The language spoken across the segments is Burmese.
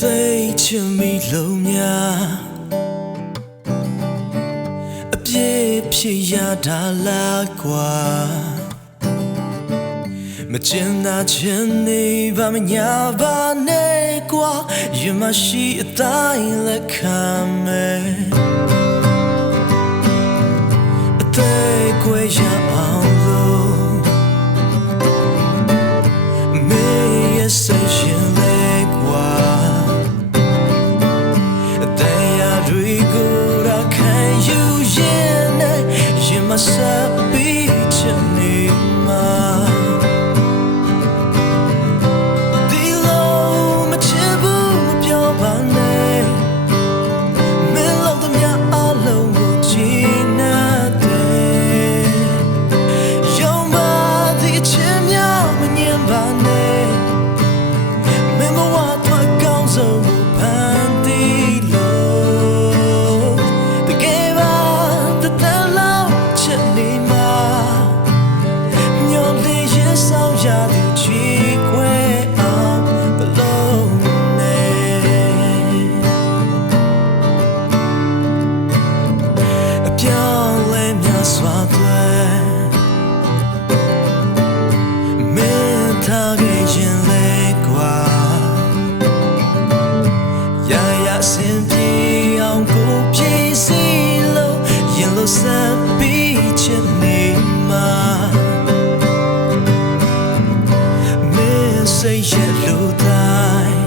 သိချင်မိလို့များအပြည့်ဖြစ်ရတာလားကွာမကျင်သာချင်နေပါမညာပါနဲ့ကွာရင်မရှိအတိုင်းလက်ခံမယ်အသေးခွေရအောင်လို့မေရဲ့စိတ်ရှင်လေးကွာတရားတွေကိုတော့ခံယူရင်နဲ့ရင်မဆက်ပြီးချင်နေမှာဆက်ပြီးချင်နေမှာမင်းစိတ်ရဲ့လူတိုင်း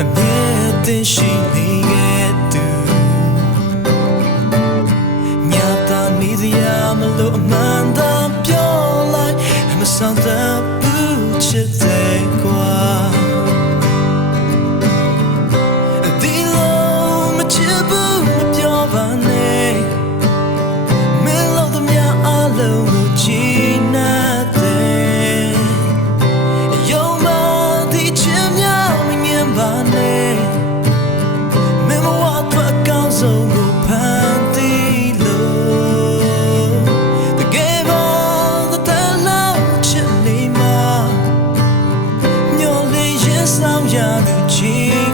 အမြဲတမ်းရှိနေခဲ့သူညတာနေစရာမလိုအမှန်တမ်းပြောလိုက်မဆောင်တဲ့ဘူးချစ်တဲ့ကွာဆောင်ရသူချီ